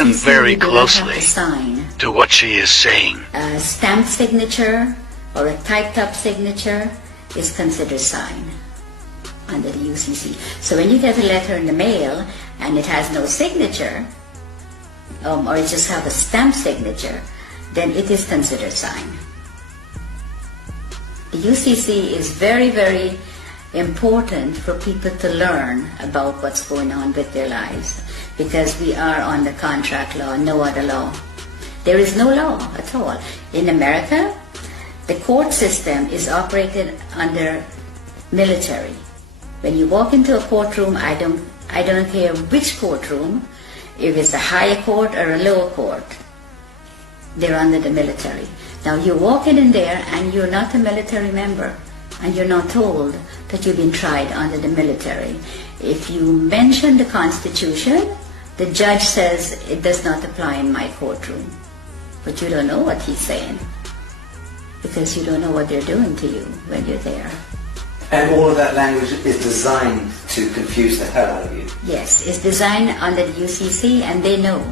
Listen very closely sign to what she is saying. A stamped signature or a typed up signature is considered sign under the UCC. So when you get a letter in the mail and it has no signature, or it just have a stamped signature, then it is considered sign. The UCC is very, very important for people to learn about what's going on with their lives, because we are on the contract law, no other law. There is no law at all. In America, the court system is operated under military. When you walk into a courtroom, I don't care which courtroom, if it's a higher court or a lower court, they're under the military. Now you walk in there and you're not a military member, and you're not told that you've been tried under the military. If you mention the Constitution, the judge says it does not apply in my courtroom. But you don't know what he's saying, because you don't know what they're doing to you when you're there. And all of that language is designed to confuse the hell out of you. Yes, it's designed under the UCC, and they know.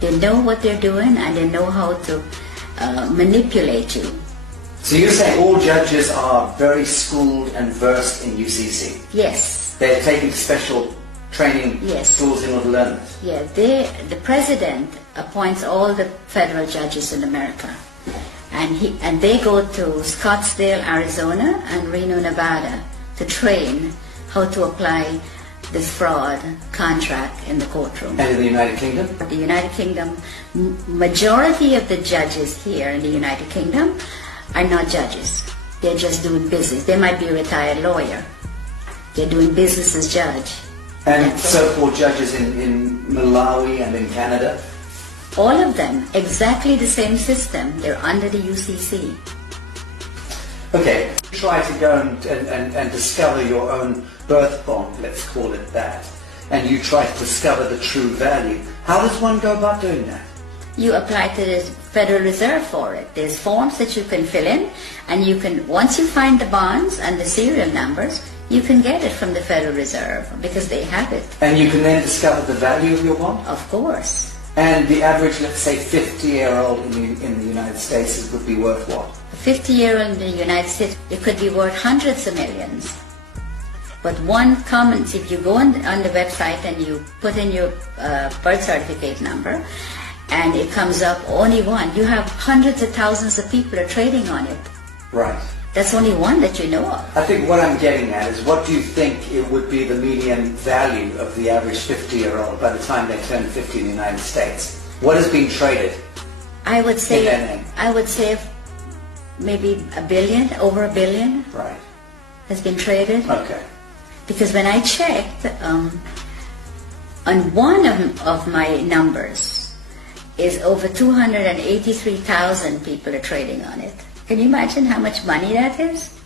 They know what they're doing, and they know how to manipulate you. So you're saying all judges are very schooled and versed in UCC? Yes. They're taking special training schools in order to learn it? Yeah, the president appoints all the federal judges in America. And they go to Scottsdale, Arizona and Reno, Nevada to train how to apply this fraud contract in the courtroom. And in the United Kingdom? The United Kingdom, majority of the judges here in the United Kingdom are not judges. They're just doing business. They might be a retired lawyer. They're doing business as judge. And so-called judges in Malawi and in Canada? All of them, exactly the same system. They're under the UCC. Okay, try to go and discover your own birth bond, let's call it that, and you try to discover the true value. How does one go about doing that? You apply to the Federal Reserve for it. There's forms that you can fill in, and you can, once you find the bonds and the serial numbers, you can get it from the Federal Reserve because they have it. And you can then discover the value of your bond? Of course. And the average, let's say, 50-year-old in the United States would be worth what? A 50-year-old in the United States, it could be worth hundreds of millions. But one common, if you go on the website and you put in your birth certificate number, and it comes up only one, you have hundreds of thousands of people are trading on it. Right. That's only one that you know of. I think what I'm getting at is, what do you think it would be the median value of the average 50-year-old by the time they turn 50 in the United States? What is being traded? I would say maybe $1 billion, over $1 billion. Right. Has been traded. Okay. Because when I checked, on one of my numbers is over 283,000 people are trading on it. Can you imagine how much money that is?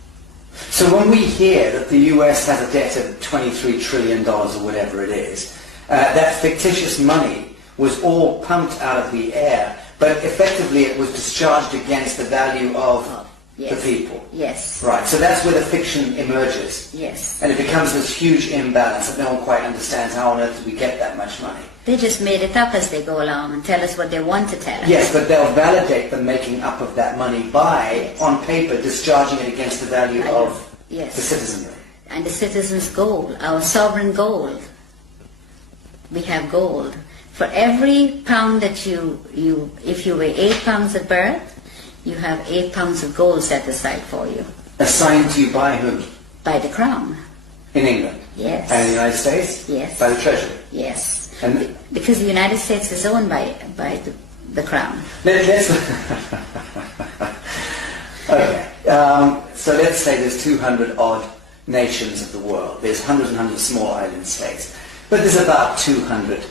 So when we hear that the US has a debt of $23 trillion or whatever it is, that fictitious money was all pumped out of the air, but effectively it was discharged against the value of the people. Yes. Right, so that's where the fiction emerges. Yes. And it becomes this huge imbalance that no one quite understands. How on earth do we get that much money? They just made it up as they go along and tell us what they want to tell us. Yes, but they'll validate the making up of that money by, on paper, discharging it against the value of the citizenry. And the citizens' gold, our sovereign gold. We have gold. For every pound that if you weigh 8 pounds at birth, you have 8 pounds of gold set aside for you. Assigned to you by whom? By the Crown. In England? Yes. And in the United States? Yes. By the Treasury? Yes. And because the United States is owned by the Crown. Let's okay. So let's say there's 200 odd nations of the world. There's hundreds and hundreds of small island states. But there's about 200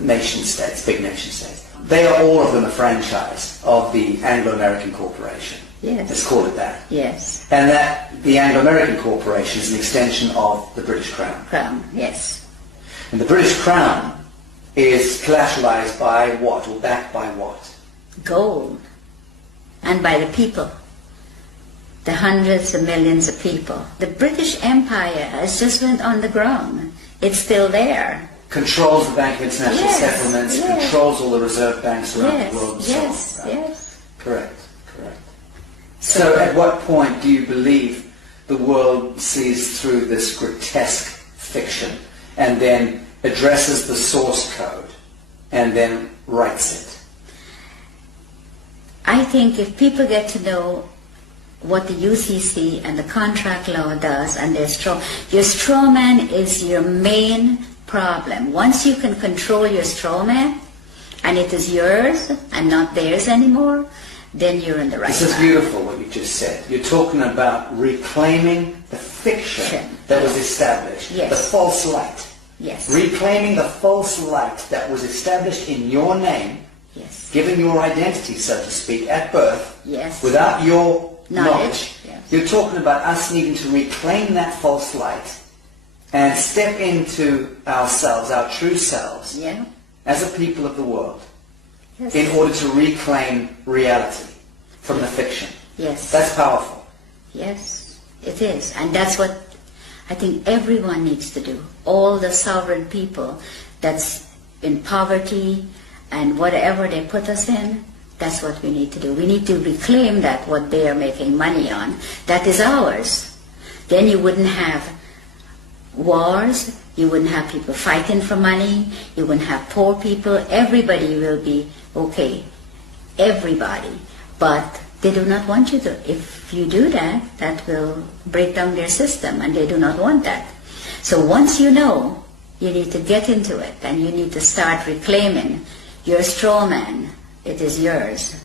nation states, big nation states. They are all of them a franchise of the Anglo-American Corporation. Yes. Let's call it that. Yes. And that the Anglo-American Corporation is an extension of the British Crown. Crown, yes. And the British Crown is collateralized by what, or backed by what? Gold. And by the people. The hundreds of millions of people. The British Empire has just went on the ground. It's still there. controls the Bank of International Yes, Settlements, yes. controls all the reserve banks around Yes, the world and yes, so on. Right? yes. Correct. So at what point do you believe the world sees through this grotesque fiction and then addresses the source code and then writes it? I think if people get to know what the UCC and the contract law does, and your straw man is your main problem. Once you can control your straw man, and it is yours and not theirs anymore, then you're in the right This is path. beautiful what you just said. You're talking about reclaiming the fiction that was established, Yes. the false light. Yes. Reclaiming the false light that was established in your name, Yes. given your identity, so to speak, at birth, Yes. without your knowledge. Yes. You're talking about us needing to reclaim that false light and step into ourselves, our true selves, Yeah. as a people of the world, Yes. in order to reclaim reality from the fiction. Yes. That's powerful. Yes, it is. And that's what I think everyone needs to do. All the sovereign people that's in poverty and whatever they put us in, that's what we need to do. We need to reclaim that, what they are making money on. That is ours. Then you wouldn't have wars, you wouldn't have people fighting for money, you wouldn't have poor people. Everybody will be okay. Everybody. But they do not want you to. If you do that, that will break down their system, and they do not want that. So once you know, you need to get into it, and you need to start reclaiming your straw man. It is yours.